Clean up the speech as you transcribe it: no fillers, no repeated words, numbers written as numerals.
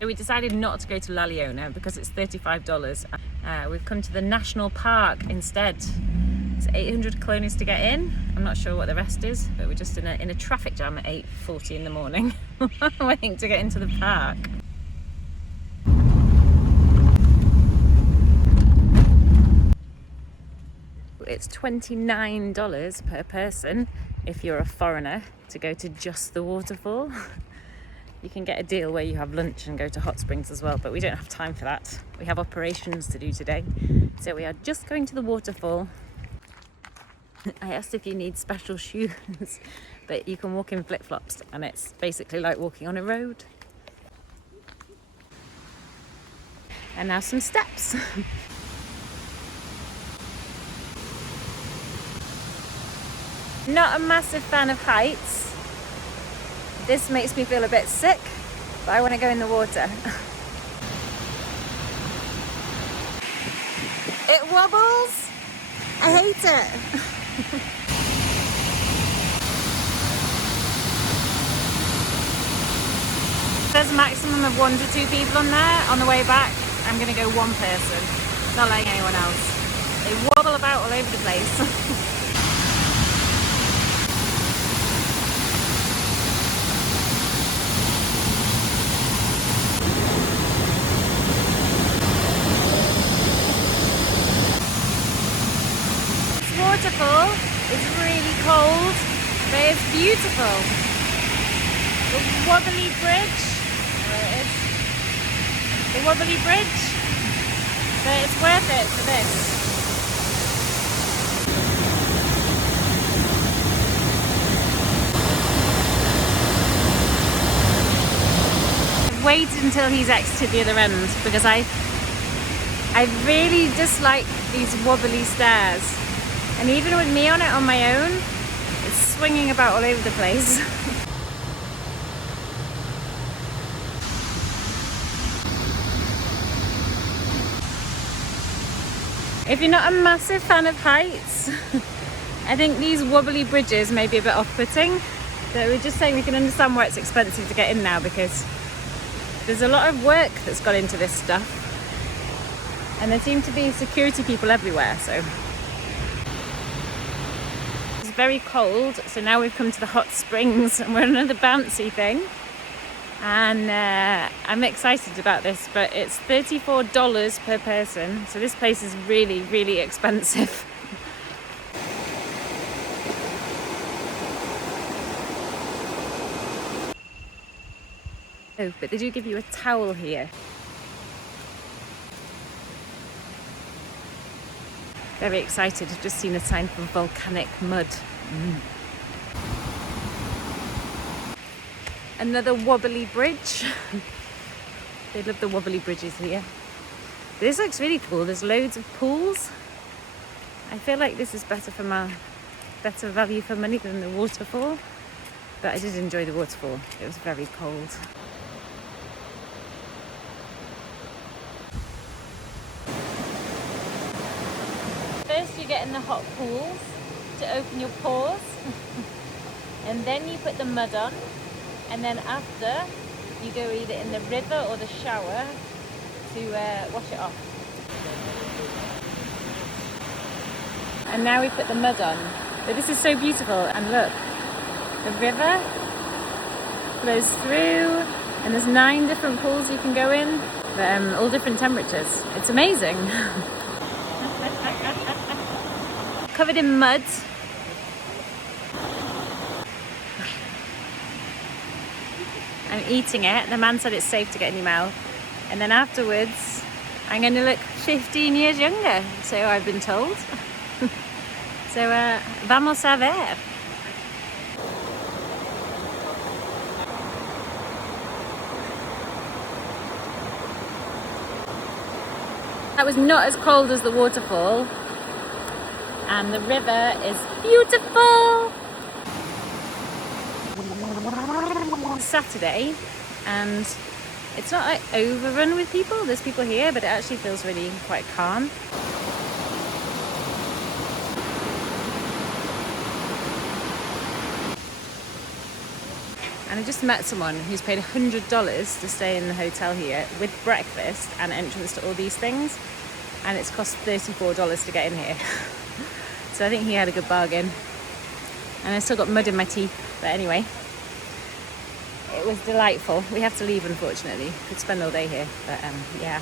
So we decided not to go to La Leona because it's $35. We've come to the National Park instead. It's 800 colones to get in. I'm not sure what the rest is, but we're just in a traffic jam at 8:40 in the morning waiting to get into the park. It's $29 per person if you're a foreigner to go to just the waterfall. You can get a deal where you have lunch and go to hot springs as well, but we don't have time for that. We have operations to do today, so we are just going to the waterfall. I asked if you need special shoes, but you can walk in flip-flops and it's basically like walking on a road. And now some steps. Not a massive fan of heights. This makes me feel a bit sick, but I want to go in the water. It wobbles. I hate it. There's a maximum of 1 to 2 people on there. On the way back, I'm going to go one person. Not like anyone else. They wobble about all over the place. Waterfall is really cold, but it's beautiful. The wobbly bridge, there it is. The wobbly bridge, but it's worth it for this. I've waited until he's exited the other end because I really dislike these wobbly stairs. And even with me on it on my own, it's swinging about all over the place. If you're not a massive fan of heights, I think these wobbly bridges may be a bit off-putting. So we're just saying we can understand why it's expensive to get in now, because there's a lot of work that's gone into this stuff. And there seem to be security people everywhere, so. Very cold, so now we've come to the hot springs and we're on another bouncy thing, and I'm excited about this, but it's $34 per person, so this place is really, really expensive. Oh, but they do give you a towel here. Very excited, I've just seen a sign for volcanic mud. Another wobbly bridge. They love the wobbly bridges here. This looks really cool, there's loads of pools. I feel like this is better value for money than the waterfall, but I did enjoy the waterfall. It was very cold. First you get in the hot pools to open your pores and then you put the mud on, and then after you go either in the river or the shower to wash it off. And now we put the mud on. But this is so beautiful, and look, the river flows through and there's 9 different pools you can go in, all different temperatures. It's amazing. Covered in mud. I'm eating it. The man said it's safe to get in your mouth. And then afterwards, I'm going to look 15 years younger, so I've been told. So, vamos a ver. That was not as cold as the waterfall. And the river is beautiful. It's Saturday, and it's not like overrun with people. There's people here, but it actually feels really quite calm. And I just met someone who's paid $100 to stay in the hotel here with breakfast and entrance to all these things. And it's cost $34 to get in here. So I think he had a good bargain. And I still got mud in my teeth. But anyway, it was delightful. We have to leave, unfortunately. Could spend all day here. But yeah,